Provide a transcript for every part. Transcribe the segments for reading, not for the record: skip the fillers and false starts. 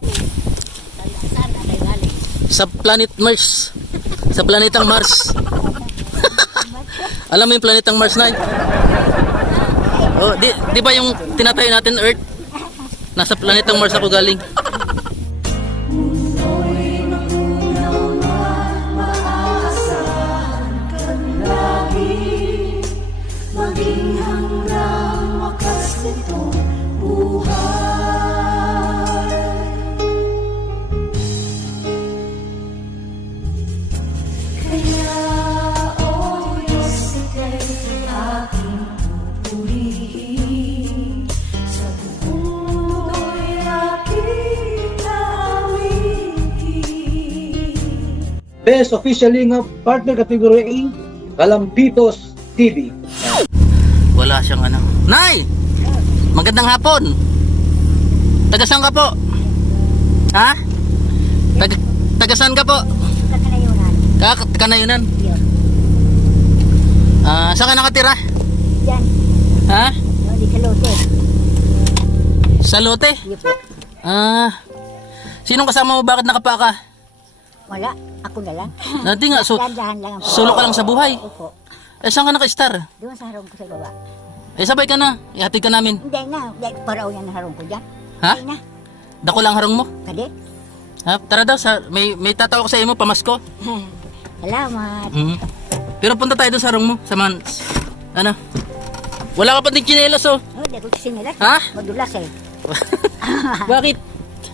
Saan na tayo galing? Sa planet Mars. Sa planetang Mars. Alam mo yung planetang Mars, Nay? Oh, di ba yung tinatayo natin Earth? Nasa planetang Mars ako galing. Maging hanggang wakas nitong buhay. Kaya o Diyos, ika'y aking pupurihin. Sa buong mundo'y aking awitin. Best official lingap partner category A, Kalampitos TV. Wala siyang ano. Nay! Magandang hapon. Taga saan ka po? Ha? Taga saan ka po? Sa kanayunan. Kanayunan. Yun. Saan ka nakatira? Yan. Ha? No, di sa lote. Sa lote? Yun po. Sinong kasama mo? Bakit nakapa ka? Wala. Ako na lang. Hindi nga, Dandahan lang ang solo ka lang sa buhay. Opo. Saan ka naka-star? Doon sa harong ko sa baba. Sabay ka na. Ihatid ka namin. Hindi na. Hindi. Paraw yan ang harong ko dyan. Ha? Hindi na. Dako lang harong mo. Kadi. Ha? Tara daw, may tatawag ko sa iyo mo, pamasko. Salamat. Pero punta tayo doon sa harong mo. Ano? Wala ka pa din chinelas oh. Oh, di ko kasi nila. Ha? Madulas eh. Bakit?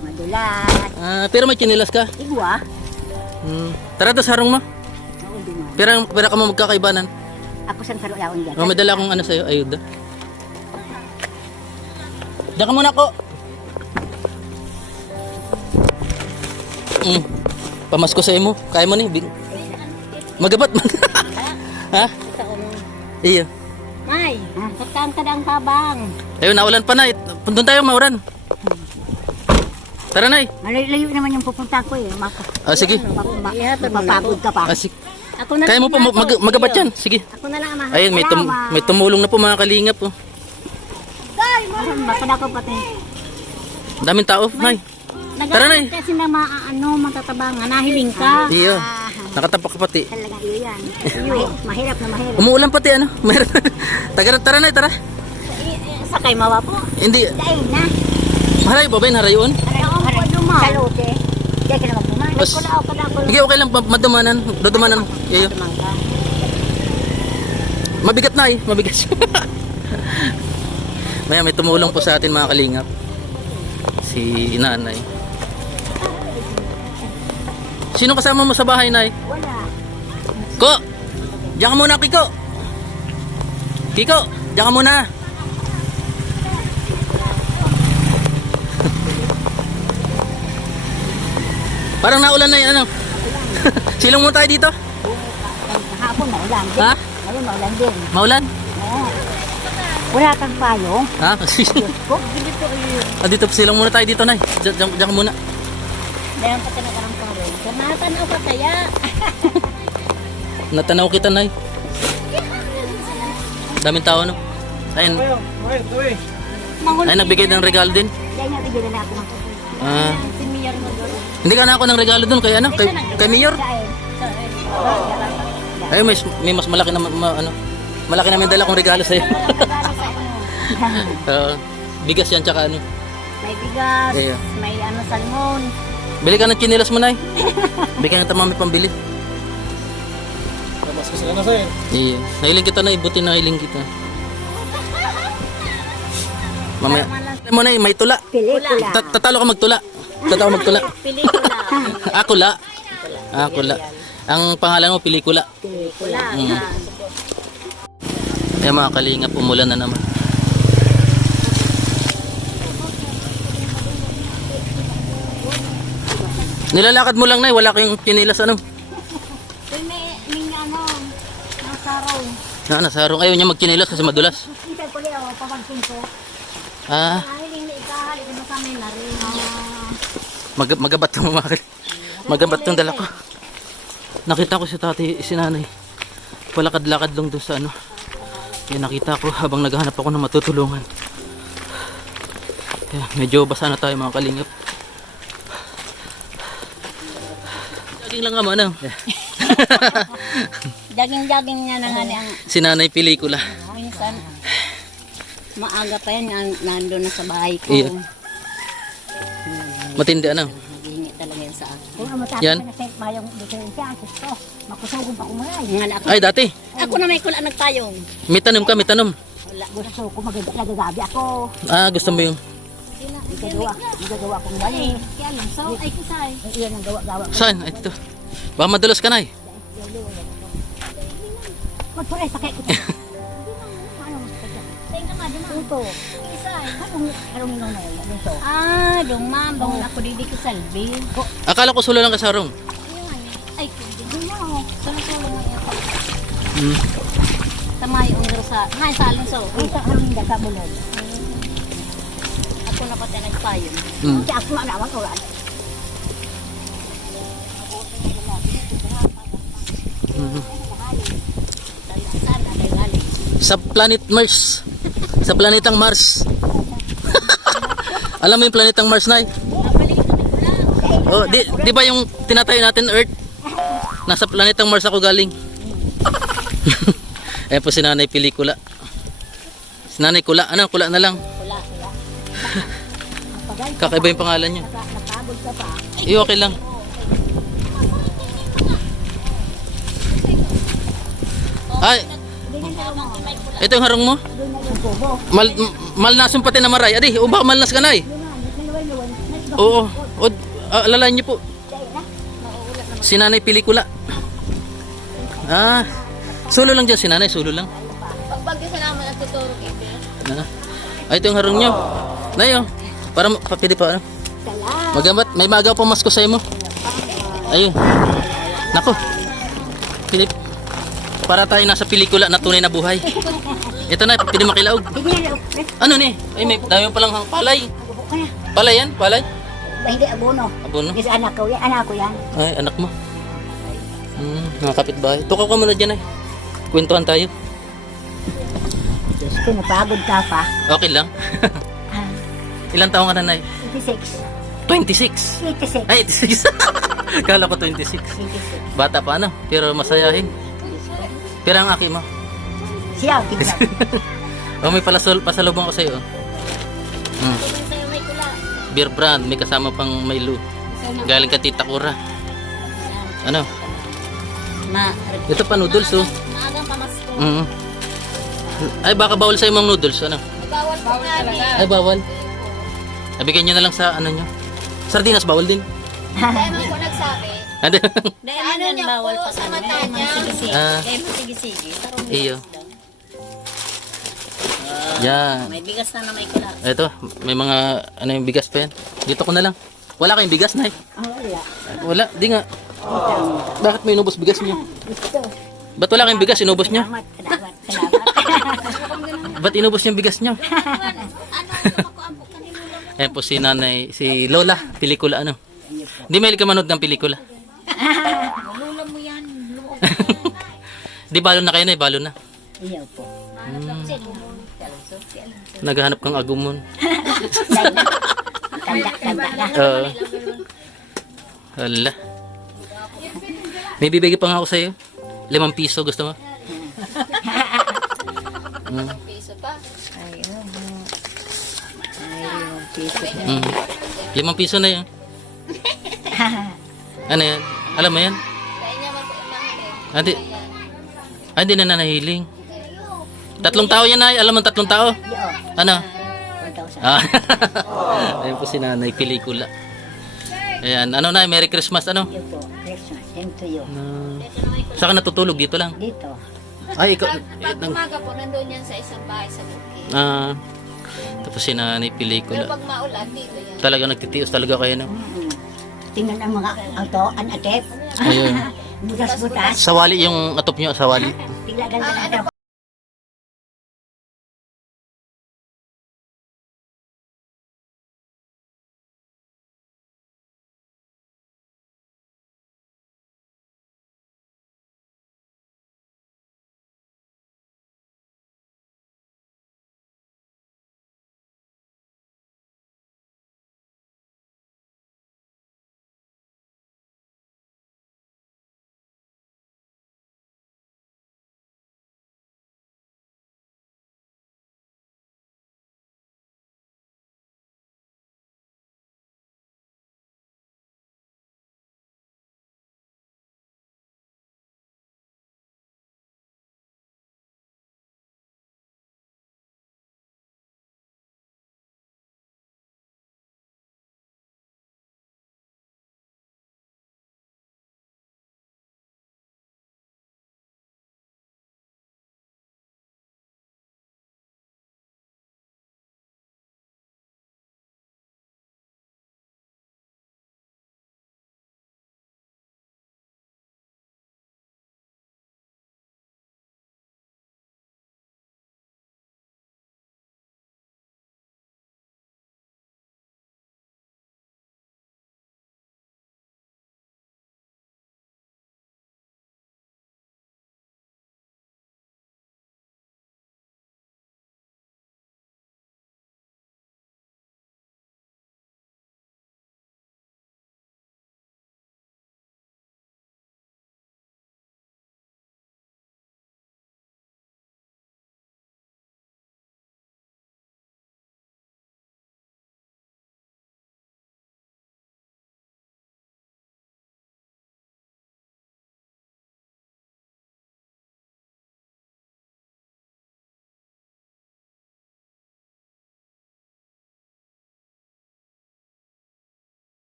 Madulas. Pero may chinelas ka. Igwa. Tara doon sa harong mo. Oo, di mo. Pero ka mo magkakaibanan. Ako sang karo yaon dyan. May dala akong ano sa'yo, ayuda. Diyan ka muna ko. Pamasko sa imo. Kaya mo ni. Magabat man. Ha? Iya. May, saan ka dang tabang? Ayun, naulan pa na. Doon tayo mauran. Tara na eh. Malayo naman yung pupunta ko eh. Sige. Mapapagod ka pa. Sige. Ako na Kaya mo pa magabat yan. Sige. Ako na lang ang Ayun, may tumulong na po mga kalingap. Oh. Baka na ako pati. Daming tao. Nay. Tara na eh. Kasi na matatabangan. Nahiling ka. Iyo. Nakatapak ka pati. Talaga iyo yan. Mahirap na mahirap. Umuulan pati ano. Tara na, tara. Sakay mawa po. Hindi. Dahil na. Harayo ba ba yun? Harayon? Sa lote. Diyan ka na magbuman. Bas- Sige, okay lang. Madumanan. Dudumanan. Iyo. Mabigat na eh. Mabigat siya. May tumulong po sa atin mga kalingap. Si nanay. Sino kasama mo sa bahay, Nay? Wala. Ko! Diyan ka muna, Kiko! Kiko! Diyan ka muna! Parang naulan na yun, ano? Silong mo tayo dito? Kahapon maulan din. Ha? Ngayon maulan din. Maulan? Oo. Wala kang payong. Ha? Ko? Dito, silong muna tayo dito, Nay. Diyan ka muna. Dayan pa ka nagarang payong. Kamatan ka kaya. Natanaw kita, Nay. Daming tao, no? Ayun. Ay, nagbigay ng regalo din. Diyan nga bigyan na ako ng si Mayor mo doon. Hindi ka na ako ng regalo doon. Kay ano? Kay Mayor? Ay, may mas malaki na ano. Malaki na may dala kong regalo sa'yo. Bigas yan, tsaka ano. May bigas, Iya. may salmon. Bili ka ng chinilas mo, Nay. Bigyan ng tamami pambili. Tapos kasi na sa'yo. Iya. Nahiling kita, Nay. Buti na nahiling kita. Mamaya. Alam mo, Nay, may tula. Pelikula. Tatalo ka magtula. Tatalo magtula. Pelikula. Akula. Akula. Ang pangalan mo, pelikula. Pelikula. Ayan mga kalingap, umulan na naman. Nilalakad mo lang, Nay. Wala kayong chinilas, ano? May nasaraw. Nasarong. Ayaw niya magchinilas kasi madulas. Hindi ko liyaw, pamagkin ko. Nahiling na ikahali ko na kami na rin. Magabat yung mga magabat yung dala ko. Nakita ko si tati, si nanay. Palakad-lakad lang doon sa ano. Kaya nakita ko habang naghahanap ako ng matutulungan. Kaya medyo basa na tayo mga kalingap. Jogging lang naman, ano? Jogging nga na nga ang Sinanay pelikula. minsan. Maaga pa yan, nandun na sa bahay ko. Iya. Matindi, ano? Naghihingi talaga yan sa akin. Yan. Mayong diferensya, gusto. Makusugong pa kumaray. Ay, dati. Ako na may kula nagpayong. May tanom ka, may tanom. Wala, gusto ko nagagabi ako. Ah, gusto mo yung... Nagagawa kong wali. Kaya lang, so ay kusay. Iyan ang gawa-gawa ko. Saan? Ay, dito. Baka madalos ka na eh. Magpuray, sakay ko. Tingnan nga, dumang. Ito. Isay. Anong inong na yun? Ito. Ah, dumang. Bangon ako didi ko salbi. Akala ko sulo lang ka sa harong. Ay, hindi mo. Sulo-sulo na yun. Hmm. Tamay unro sa... May salong so. Ay, sa harong hindi ka bulog. Ako na pati nagpayong. Hmm. Kaya ako na ko lang. Mhm. Saan na galing? Sa planet Mars. Sa planetang Mars. Alam mo yung planetang Mars, Nay? Oh, di ba yung tinatayo natin Earth? Nasa planetang Mars ako galing. Ayan po si Nanay Pelikula. Si Nanay Kula. Ano? Kula na lang. Wala. Kakaiba yung pangalan niya. Napagod ka pa. Okay lang. Ay, ito yung harong mo? Malnason pati na maray. Adi, o baka malnas ka na eh. Oo. O, alalayan niyo po. Si Nanay Pelikula. Ah, sulo lang dyan si Nanay, sulo lang. Pag bagyo sa naman nagtuturo kita. Ay, ito yung harong niyo. Nay, oh. Para pwede pa, ano? Magamat, may magaw pa masko sa'yo mo. Ayun. Nako. Pilip. Para tayo nasa pelikula na tunay na buhay. Ito na, pwede makilaog. Ano ni? Ay, may dami pa lang palay. Palay yan? Palay? Hindi, abono. Abono? Kasi anak ko yan. Anak ko yan. Ay, anak mo. Mga kapitbahay. Tukaw ka muna dyan ay. Kwentuhan tayo. Diyos ko, napagod ka pa. Okay lang. Ilang taong ka na, Nay? 26. 26. 86. Ay, 86. Kala ko 26. 86. Bata pa, ano? Pero masayahin. Pero ang aki mo. Siya, tignan. Oh, may pasalubong ko sa'yo. Beer brand, may kasama pang Milo. Galing ka Tita Kura. Ano? Ito pa noodles, oh. Maagang pamasko. Ay, baka bawal sa'yo mga noodles, ano? Bawal po namin. Ay, bawal. Nabigyan nyo na lang sa, ano nyo. Sardinas, bawal din. Dahil man po nagsabi. Ano? Dahil ano niya bawal pa sa mata niya. Ah. Dahil masigi-sige. Iyo. Yan. May bigas na may kula. Ito, may mga, ano yung bigas pa yan. Dito ko na lang. Wala kayong bigas, Nay? Wala. Wala, di nga. Bakit may inubos bigas nyo? Gusto. Ba't wala kayong bigas, inubos nyo? Salamat. Ba't inubos yung bigas nyo? Ayan po si Nanay, si Lola, pelikula ano. Hindi mahilig ka manood ng pelikula. Lula mo yan. Di balo na kayo na, balo na. Iyaw po. Naghahanap kang agumon. Tanda na. Oo. Hala. May bibigay pa nga ako sa'yo. 5 piso, gusto mo? Piso pa. Ayun. Mm. 5 piso na yun. Ano yan? Alam mo yan? Kaya niya man po imahal eh. Hindi. Ay, hindi na nanahiling. 3 tao yan ay. Alam mo 3 tao? Ano? 1,000. Ah. Ayun po si Nanay Pelikula. Ayan. Ano na? Merry Christmas. Ano? Iyo po. Christmas. Same to you. Saan ka natutulog? Dito lang. Dito. Ay, ikaw. Pag umaga po, nandun yan sa isang bahay sa bukid. Ah. Tapos si Nanay Pero Pelikula. pag maulan, dito yan. Talaga nagtitios talaga kayo, no? Tingnan ang mga auto, anatep. Ayun. Butas-butas. Sawali yung atop nyo, sawali. Tingnan ganda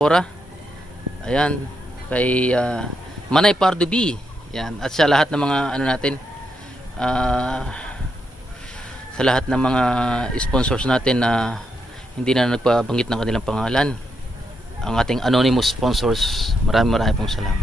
Ora. Ayan, kay Manay Pardo B. Yan, at sa lahat ng mga ano natin, sa lahat ng mga sponsors natin na hindi na nagpabanggit ng kanilang pangalan, ang ating anonymous sponsors, maraming pong salamat.